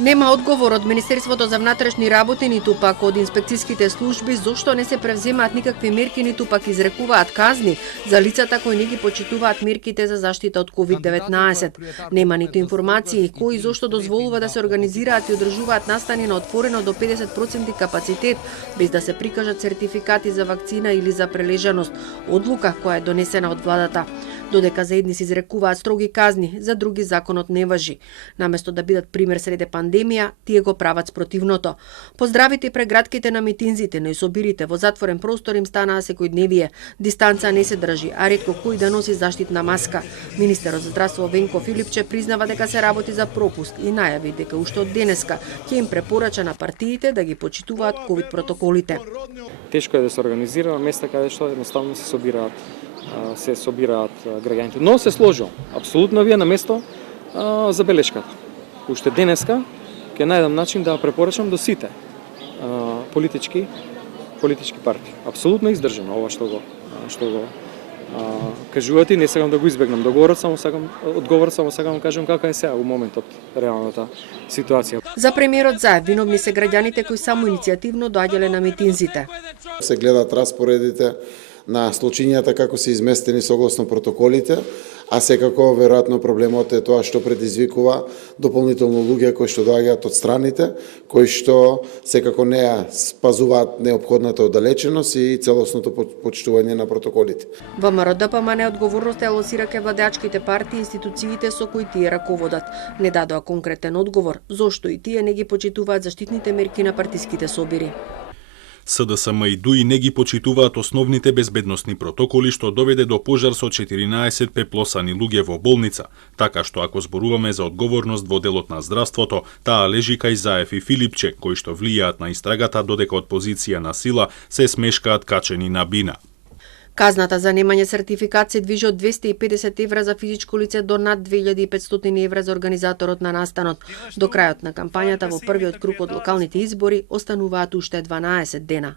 Нема одговор од Министерството за внатрешни работи, ниту пак од инспекцијските служби зошто не се превземаат никакви мерки, ниту пак изрекуваат казни за лицата кои не ги почитуваат мерките за заштита од COVID-19. Нема ниту информации кои зошто дозволува да се организираат и одржуваат настани на отворено до 50% капацитет, без да се прикажат сертификати за вакцина или за прележаност, одлука која е донесена од владата. Додека за едни се изрекуваат строги казни, за други законот не важи. Наместо да бидат пример среде пандемија, тие го прават спротивното. Поздравите и прегратките на митинзите, на собирите во затворен простор им станаа секојдневие. Дистанца не се држи, а ретко кој да носи заштитна маска. Министерот за здравство Венко Филипче признава дека се работи за пропуск и најави дека уште од денеска ќе им препорача на партиите да ги почитуваат ковид протоколите. Тешко е да се организира места каде што едноставно се собираат граѓаните. Но се сложил, апсолутно вие на место забелешката. Уште денеска ќе најдам начин да препорачам до сите политички партии. Апсолутно издржано ова што го кажувате, не сакам да го избегнам одговорот, само сакам кажам кака е сега во моментот реалната ситуација. За премиерот Заев виновни се граѓаните кои само иницијативно доаѓале на митинзите. Се гледат распоредите на случањата како се изместени согласно протоколите, а секако веројатно проблемот е тоа што предизвикува дополнително луѓе кои што доаѓаат од страните, кои што секако не ја спазуваат неопходната оддалеченост и целосното почитување на протоколите. ВМРО ДПМН одговорноста ја лосира кај владеачките партии и институциите со кои тие раководат. Не дадоа конкретен одговор зошто и тие не ги почитуваат заштитните мерки на партиските собири. СДСМ и ДУИ не ги почитуваат основните безбедносни протоколи што доведе до пожар со 14 пеплосани луѓе во болница, така што ако зборуваме за одговорност во делот на здравството, таа лежи кај Заев и Филипче, кои што влијаат на истрагата додека од позиција на сила се смешкаат качени на бина. Казната за немање сертификат се движи од 250 евра за физичко лице до над 2500 евра за организаторот на настанот. До крајот на кампањата во првиот круг од локалните избори остануваат уште 12 дена.